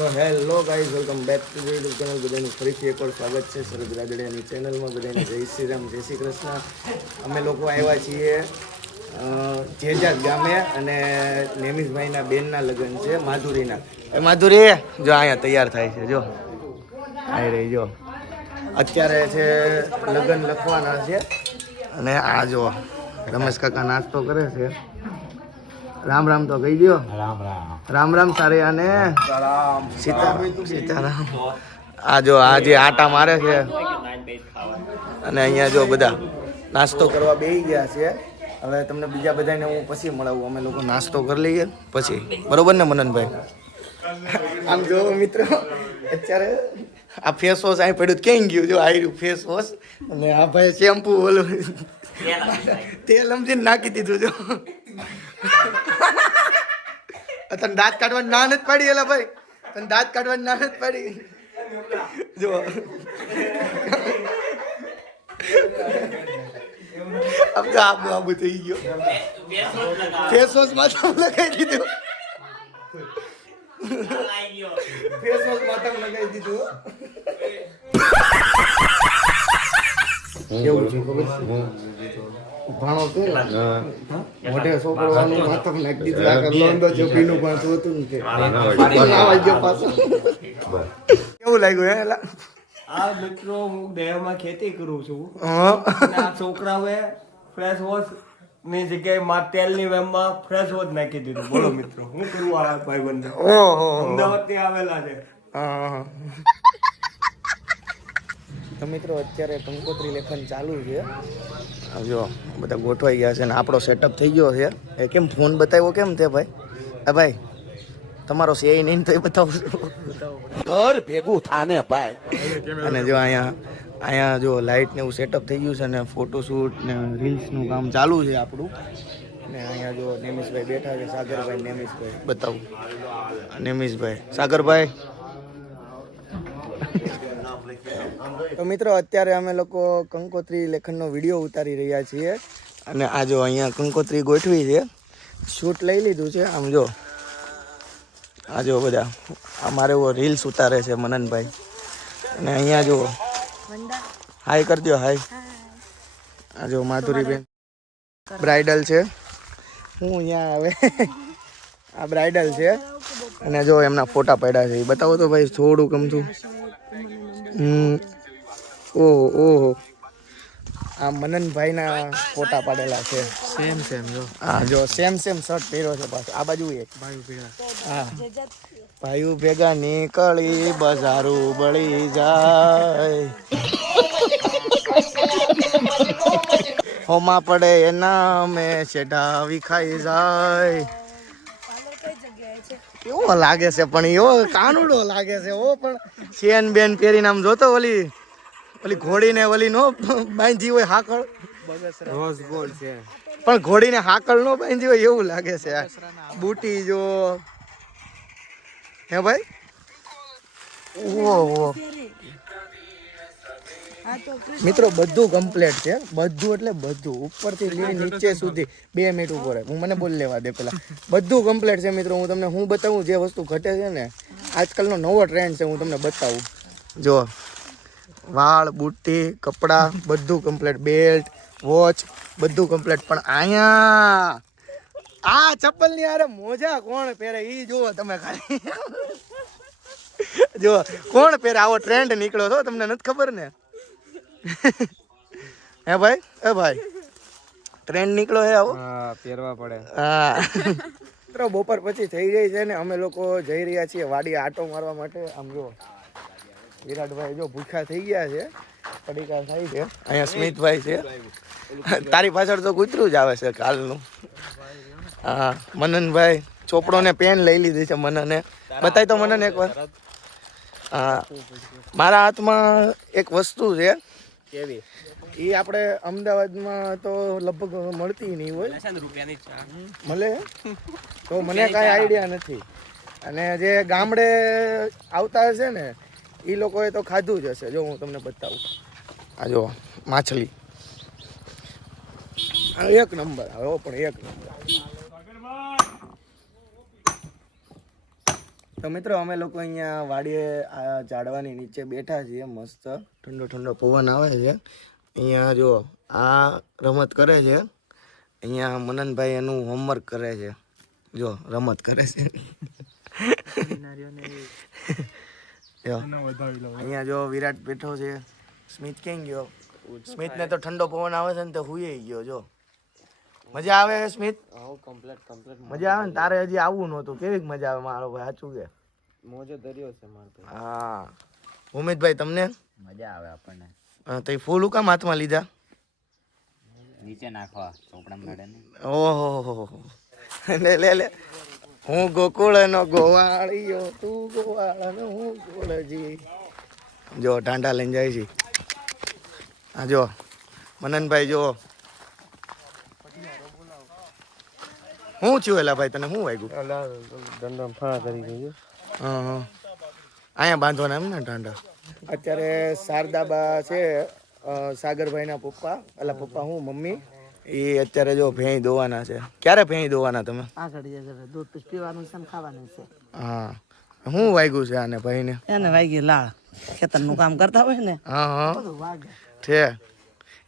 So hello guys, welcome back to the YouTube channel. બધાનું ફરીથી એકવાર સ્વાગત છે શરદ રાદડિયાની ચેનલમાં. બધાને જય શ્રી રામ, જય શ્રી કૃષ્ણ. અમે લોકો આવ્યા છીએ જેજાત ગામે અને નેમિશભાઈના બેનના લગ્ન છે, માધુરીના. એ માધુરી જો અહીંયા તૈયાર થાય છે, જો આવી રહી જો. અત્યારે છે લગ્ન લખવાના છે અને આ જો રમેશ કાકા નાસ્તો કરે છે. રામ રામ તો કહી દો. રામ રામ રામ રામ સારે અને સીતારામ. આ જો આ જે આટા મારે છે અને અહીંયા જો બધા નાસ્તો કરવા બેસી ગયા છે. હવે તમને બીજા બધાને હું પછી મળાવું. અમે લોકો નાસ્તો કરી લઈએ પછી, બરોબર ને મનનભાઈ? આમ જો મિત્રો, અત્યારે આ ફેસ વોશ અહીં પડ્યું ક્યાં ગયું? જો આવ્યું ફેસ વોશ અને આ ભાઈ શેમ્પુ ઓલું તેલ સમજીને નાખી દીધું. જો તને દાંત કાઢવાની ના નથી પાડી એલા ભાઈ, તને દાંત કાઢવાની ના નથી પાડી. જો આબુ થઈ ગયો. ફેસ વોશ માથામાં લગાવી દીધું. ફેસ વોશ માથામાં લગાવી દીધું. કેવું છે ખબર છે? ભાણો કે મોઢે છોકરાનું માથામાં નાખી દીધું. આગળ લોંદો ચોપીનું પાછું હતું ને પાછું. કેવું લાગ્યું હે એલા? આ મિત્રો હું દેહમાં ખેતી કરું છું. આ છોકરાઓએ ફ્રેશ વોશ ની જગ્યાએ તેલની વેમમાં ફ્રેશ વોશ નાખી દીધું. બોલો મિત્રો, હું કરું આ ભાઈબંધ અમદાવાદ થી આવેલા છે. તો મિત્રો અત્યારે કંકોત્રી લેખન ચાલુ છે. જો બધા ગોઠવાઈ ગયા છે ને આપણો સેટઅપ થઈ ગયો છે. એ કેમ ફોન બતાવ્યો કેમ તે ભાઈ? હા ભાઈ, તમારો છે નહીં તો એ બતાવું ઘર ભેગું થાને ભાઈ. અને જો અહીંયા જો લાઇટ ને એવું સેટઅપ થઈ ગયું છે ને ફોટોશૂટ ને રીલ્સનું કામ ચાલુ છે આપણું. ને અહીંયા જો નેમિશભાઈ બેઠા છે, સાગરભાઈ નેમિશભાઈ. બતાવું નેમિશભાઈ, સાગરભાઈ. તો મિત્રો અત્યારે અમે લોકો કંકોત્રી લેખનનો વિડીયો ઉતારી રહ્યા છીએ અને આ જો અહીંયા કંકોત્રી ગોઠવી છે, શૂટ લઈ લીધું છે. આમ જો આ જો બધા અમારે એવો રીલ્સ ઉતારે છે મનનભાઈ. અને અહીંયા જો હાય કરી દો, હાય. આ જો માધુરીબેન બ્રાઇડલ છે. હું અહીંયા હવે આ બ્રાઇડલ છે અને જો એમના ફોટા પડ્યા છે. એ બતાવો તો ભાઈ થોડું ગમતું. ઓહો ઓહો, આ મનનભાઈના ફોટા પાડેલા છે. સેમ જો હા, જો સેમ શર્ટ પહેર્યો છે પાછો. આ બાજુ એક ભાઈ ભેગા, હા ભાઈ ભેગા નીકળી બજારું બળી જાય. હોમાં પડે એના મેં શેઢા વિખાઈ જાય. કેવો લાગે છે પણ એવો કાનુડો લાગે છે. ઓ પણ ચેન બેન પહેરીને આમ જોતો ઓલી ઘોડીને ઓલી નો બાંધી હોય હાકળ, રોઝ ગોલ્ડ છે પણ ઘોડીને હાકળ નો બાંધી હોય એવું લાગે છે. બુટી જો હે ભાઈ. ઓહો મિત્રો, બધું કમ્પ્લીટ છે. બધું એટલે બધું, ઉપરથી લઈ નીચે સુધી. 2 મિનિટ ઉપર હું મને બોલ લેવા દે પેલા. બધું કમ્પ્લીટ છે મિત્રો. હું તમને હું બતાવું જે વસ્તુ ઘટે છે ને, આજકાલનો નવો ટ્રેન્ડ છે, હું તમને બતાવું. જો વાળ, બુટ્ટી, કપડાં બધું કમ્પ્લીટ, બેલ્ટ, વોચ બધું કમ્પ્લીટ. પણ અહીંયા આ ચપ્પલ ની અરે મોજા કોણ પહેરે ઈ જુઓ તમે ખાલી. જો કોણ પહેરે? આવો ટ્રેન્ડ નીકળ્યો છો, તમને નથી ખબર ને? હે ભાઈ, એ ભાઈ ટ્રેન્ડ નીકળ્યો હે આવો, પહેરવા પડે. હા મિત્રો, બપોર પછી થઈ ગઈ છે ને અમે લોકો જઈ રહ્યા છીએ વાડી આટો મારવા માટે. આમ જો વિરાટભાઈ જો ભૂખ્યા થઈ ગયા છે, પડીકા થાય છે. અહીંયા સ્મિતભાઈ છે. તારી પાછળ તો કૂતરું જ આવે છે કાલનું. હા મનનભાઈ ચોપડો ને પેન લઈ લીધી છે. મનને બતાવી તો મનન એકવાર. હા મારા હાથમાં એક વસ્તુ છે. કેવી? એ આપણે અમદાવાદમાં તો લગભગ મળતી નહીં હોય. મળે તો મને કાંઈ આઈડિયા નથી. અને જે ગામડે આવતા હશે ને એ લોકોએ તો ખાધું જ હશે. જો હું તમને બતાવું. આ જો માછલી એક નંબર. હવે પણ એક નંબર. તો મિત્રો અમે લોકો અહીંયા વાડીએ આ ઝાડવાની નીચે બેઠા છીએ, મસ્ત ઠંડો ઠંડો પવન આવે છે. અહીંયા જો આ રમત કરે છે, અહીંયા મનનભાઈ એનું હોમવર્ક કરે છે, જો રમત કરે છે. અહીંયા જો વિરાટ બેઠો છે. સ્મિત ક્યાં ગયો? સ્મિતને તો ઠંડો પવન આવે છે ને તો હુઈ ગયો. જો મજા આવે છે સ્મિત? મજા આવે ને? તારે હજી આવવું નહોતું. કેવી મજા આવે મારો ભાઈ? સાચું કે મોજો દરિયો છે મારો. હા ઉમેદભાઈ તમને મજા આવે આપણને. તો ફૂલ કામ હાથમાં લીધા? નીચે નાખવા ચોપડા મળે ને. ઓહો લે હું ગોકુળ નો ગોવાળિયો, તું ગોવાળ નો હું ગોળજી. જો ટાંડા લઈને જાય છે. હા જો મનનભાઈ જો શું થયું એલા ભાઈ? તને શું વાગ્યું? દંડમ ફાળા કરી ગયું. હા અહીંયા બાંધવાના એમ ને ટાંડા? અત્યારે શારદાબા છે, સાગરભાઈના પપ્પા, એટલે પપ્પા હું મમ્મી, એ અત્યારે જો ભેંઈ દોવાના છે. ક્યારે ભેંઈ દોવાના તમે? આગળ દૂધ પીવાનું છે ને ખાવાનું છે. હા શું વાગ્યું છે આને ભાઈને? એને વાગી લાળ, ખેતરનું કામ કરતા હોય ને હા બધું વાગે. છે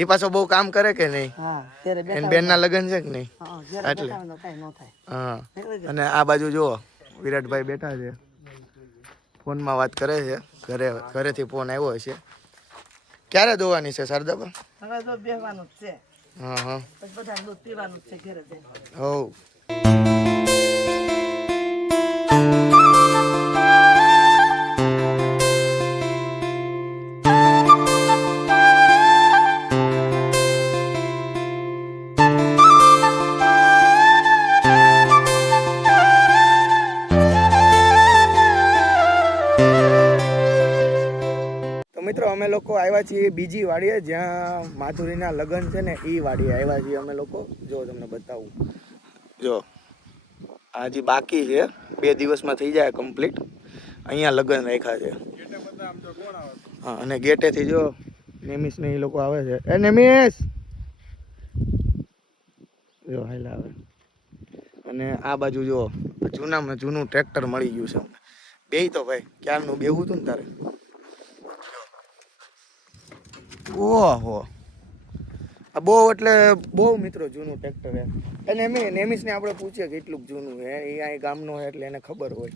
એ પાછો બહુ કામ કરે કે નહીં? હા ત્યારે એને બેનના લગ્ન છે કે નહીં? એટલે કઈ ન થાય. હા. અને આ બાજુ જુઓ વિરાટભાઈ બેઠા છે, ફોનમાં વાત કરે છે. ઘરેથી ફોન આવ્યો છે. ક્યારે દોવાની છે શારદાબા? હવે તો બેહવાનું જ છે. હા પછી બધાને દૂધ પીવાનું જ છે ઘરે જઈને. હો. મિત્રો અમે લોકો આવ્યા છીએ બીજી વાડીએ, જ્યાં માધુરીના લગ્ન છે ને, એ વાડીએ આવ્યા છીએ અમે લોકો. જો તમને બતાવું, જો હજી બાકી છે, 2 દિવસમાં થઈ જાય કમ્પ્લીટ. અહીંયા લગ્ન રાખ્યા છે. હા અને ગેટેથી જો નેમિસ ને એ લોકો આવે છે. એ નેમિસ જો હાઈલા આવે. અને આ બાજુ જો જૂનામાં જૂનું ટ્રેક્ટર મળી ગયું છે અમને. બેય તો ભાઈ ક્યારનું બેવું હતું ને તારે. ઓહો આ બહુ એટલે બહુ મિત્રો જૂનું ટ્રેક્ટર હે. અને નેમિસને આપણે પૂછીએ કેટલું જૂનું હે. એ અહીં ગામનો હે એટલે એને ખબર હોય.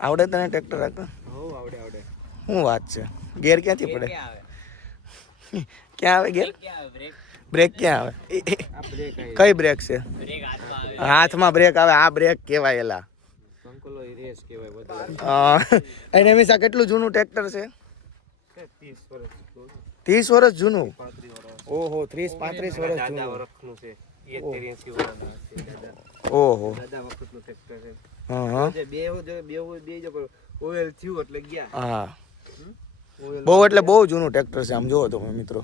આવડે તને ટ્રેક્ટર રાખતા? આવડે. શું વાત છે? ગેર ક્યાંથી પડે? ક્યાં આવે ગેર? બ્રેક ક્યાં આવે? કઈ બ્રેક છે? હાથમાં બ્રેક આવે. આ બ્રેક કહેવાય એલા. નેમિસ આ કેટલું જૂનું ટ્રેક્ટર છે? 30 વર્ષ જૂનું. ઓહો 30-35 વર્ષ જૂનું. ઓહો હા બહુ એટલે બહુ જૂનું ટ્રેક્ટર છે. આમ જોવો તમે મિત્રો,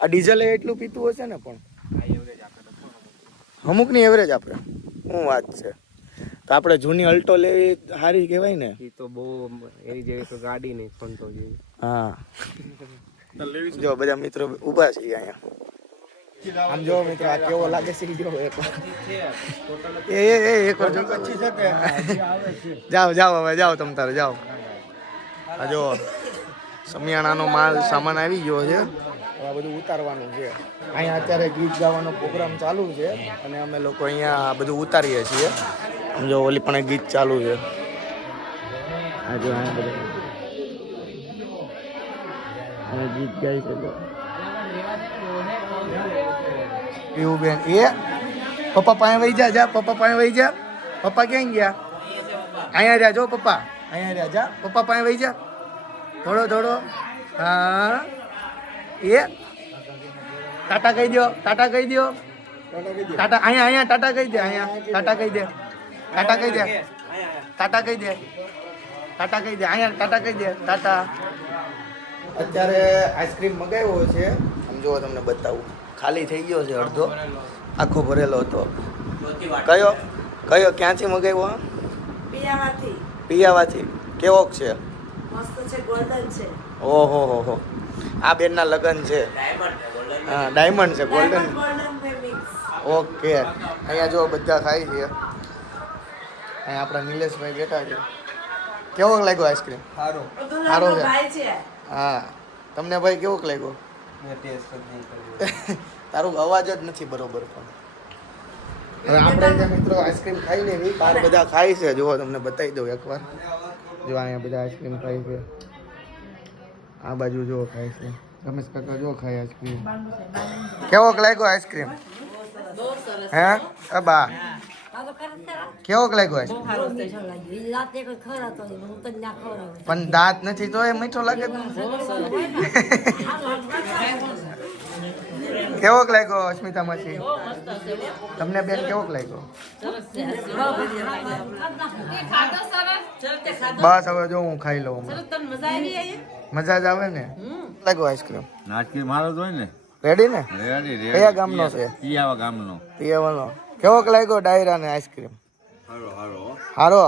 આ ડીઝલ એટલું પીતું હશે ને, પણ અમુકની એવરેજ આપણે. શું વાત છે? તો આપણે જૂની અલ્ટો લેવી સારી કહેવાય ને? એ તો બહુ એની જેવી તો ગાડી નહીં, ફંટો જેવી. હા જો બધા મિત્રો ઊભા છે અહીંયા. આમ જો મિત્રો આ કેવો લાગે છે? જો એક જાઓ હવે જાઓ, તમ તારે જાઓ. આ જો સમિયાણાનો માલ સામાન આવી ગયો છે. આ બધું ઉતારવાનું છે. અહીંયા અત્યારે ગીત ગાવાનો પ્રોગ્રામ ચાલુ છે અને અમે લોકો અહીંયા આ બધું ઉતારીએ છીએ. જો ઓલી પણ ગીત ચાલુ છે. આ જો આ બધું ગીત ગાય છે. એવું બેન એ પપ્પા પાસે વહી જા. પપ્પા પાસે વહી જા. પપ્પા ક્યાં ગયા? અહીંયા રહ્યા. જો પપ્પા અહીંયા રહ્યા. જા પપ્પા પાસે વહી જા. થોડો હા એ ટાટા કહી દો. ટાટા અહીંયા ટાટા કહી દે. અહીંયા ટાટા કહી દે. અહીંયા ટાટા કહી દે. ટાટા. અત્યારે આઈસ્ક્રીમ મગાવ્યો છે. આમ જો તમને બતાવું, ખાલી થઈ ગયો છે અડધો, આખો ભરેલો હતો. કયો ક્યાંથી મગાવ્યો? પિયાવાથી. કેવોક છે? મસ્ત છે, ગોલ્ડન છે. ઓહો આ બેનના લગ્ન છે. હા ડાયમંડ છે, ગોલ્ડન. ઓકે અહીંયા જો બધા ખાય છે. અહીંયા આપણા નિલેશભાઈ બેઠા છે. કેવો લાગ્યો આઈસ્ક્રીમ? સારો સારો છે. ભાઈ છે હા તમને ભાઈ કેવો લાગ્યો? મેં ટેસ્ટ જ નહીં કર્યો. તારું અવાજ જ નથી બરોબર પણ. હવે આપણે જે મિત્રો આઈસ્ક્રીમ ખાઈ લેવી. બહાર બધા ખાય છે, જુઓ તમને બતાવી દઉં એકવાર. જો અહીંયા બધા આઈસ્ક્રીમ ખાય છે. આ બાજુ જો ખાય છે. રમેશ કાકા જો ખાય આઈસ્ક્રીમ. કેવો લાગ્યો આઈસ્ક્રીમ? હે બા કેવો લાગ્યો આઈસ્ક્રીમ? પણ દાંત નથી તો એ મીઠો લાગે. કેવો લાગ્યો અસ્મિતા માસી? તમને બેન કેવો લાગ્યો? બસ હવે જો હું ખાઈ લઉં. મજા જ આવે ને. લાગ્યો આઈસ્ક્રીમ? આઈસ્ક્રીમ મારો જ હોય ને. રેડી ને? રેડી કયા ગામનો છે? પિયાવા ગામનો. પિયાવાનો. કેવો લાગ્યો ડાયરા ને આઈસ્ક્રીમ? હારો હારો. હારો.